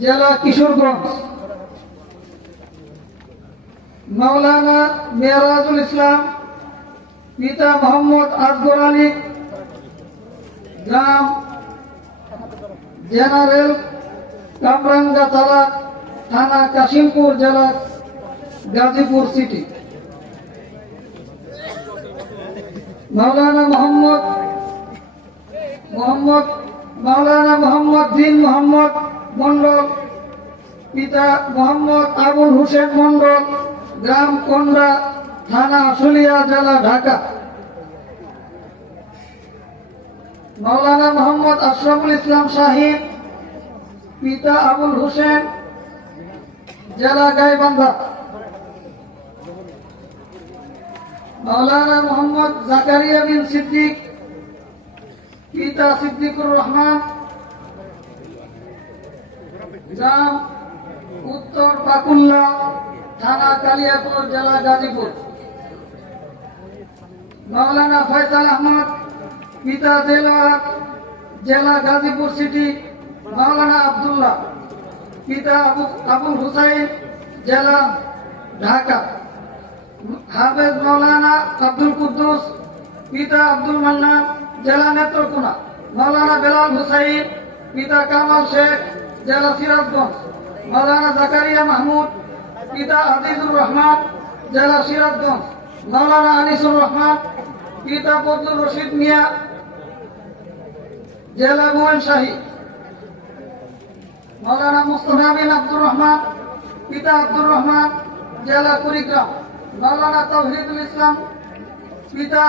জেলা কিশোরগঞ্জ। মাওলানা মেয়ারাজুল ইসলাম, পিতা মোহাম্মদ আসগর আলী, গ্রাম জেনারেল, কামরাঙ্গা তালা, থানা কাশিমপুর জেলা, গাজীপুর সিটি। মাওলানা মোহাম্মদ মোহাম্মদ মাওলানা মোহাম্মদ দিন মোহাম্মদ মন্ডল পিতা মোহাম্মদ আবুল হোসেন মন্ডল গ্রাম কন্ডা, থানা আশুলিয়া, জেলা ঢাকা। মাওলানা মোহাম্মদ আশরাফুল ইসলাম শাহিদ পিতা আবুল হোসেন, জেলা গাইবান্ধা। মাওলানা মোহাম্মদ জাকারিয়া বিন সিদ্দিক পিতা সিদ্দিকুর রহমান? গ্রাম উত্তর পাকুল্লা থানা কালিয়াপুর জেলা গাজীপুর। মাওলানা ফয়সাল আহমদ, পিতা দেলোয়ার, জেলা গাজীপুর সিটি, মাওলানা আব্দুল্লাহ, পিতা আবু আবুল হুসাইন, জেলা ঢাকা। হাফেজ মাওলানা আব্দুল কুদ্দুস, পিতা আব্দুল মান্নান জেলা নেত্রকোনা, মাওলানা বেলাল হুসাইন, পিতা কামাল শেখ, জেলা সিরাজগঞ্জ, মাওলানা জাকারিয়া মাহমুদ, পিতা আজিজুর রহমান, জেলা সিরাজগঞ্জ, মাওলানা আনিসুর রহমান, পিতা বদলুর রশিদ মিয়া, জেলা মোহনশাহী, মাওলানা মুস্তফা বিন আব্দুর রহমান, পিতা আব্দুর রহমান, জেলা কুড়িগ্রাম, মাওলানা তৌহিদুল ইসলাম, পিতা